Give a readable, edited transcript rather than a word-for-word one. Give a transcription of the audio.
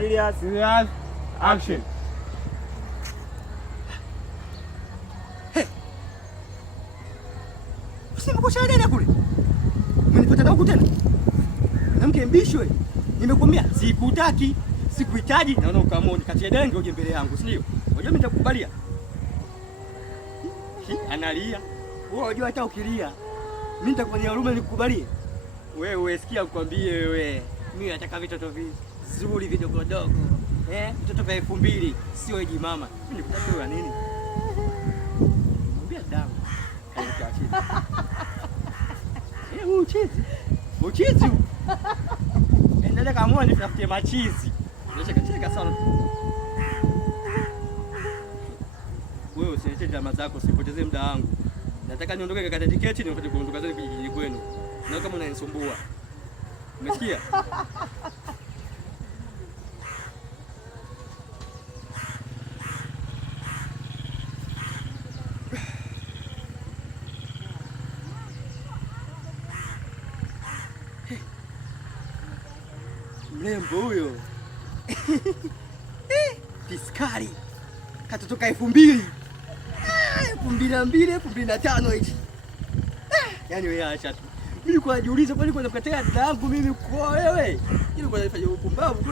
Serious. Serious. Action. Usimkosha dada kule. Umenipata na huku tena. Mwanamke mbishi wewe. Nimekwambia sikutaki, sikuhitaji. Naona ukaamua nikatie denge uje mbele yangu, si ndio? Unajua mimi nitakukubalia. Analia. Wewe unajua hata ukilia mimi nitakufanyia huruma nikukubalie. Wewe sikia nikwambie wewe. Mimi nataka vitoto vizuri vidogodogo. Vitoto vya 2000 sio eji mama. Mimi nikutaka wewe nini? Mbia damu. Uchizi. Uchizi. Endelea kama nitafutie machizi. Unacheka sana. Wewe usilete drama zako, usipotezee muda wangu. Nataka niondoke kakata tiketi nipate kuondoka zangu kijijini kwenu. Na kama unanisumbua. Umesikia? Mrembo huyo. Tiskari. Katotoka 2000. 2002, 2005 hichi. Yaani wewe acha tu. Mimi nilikuwa najiuliza kwani kwa nafikatia dada yangu mimi kwa wewe. Ili kwa nafanya upumbavu tu.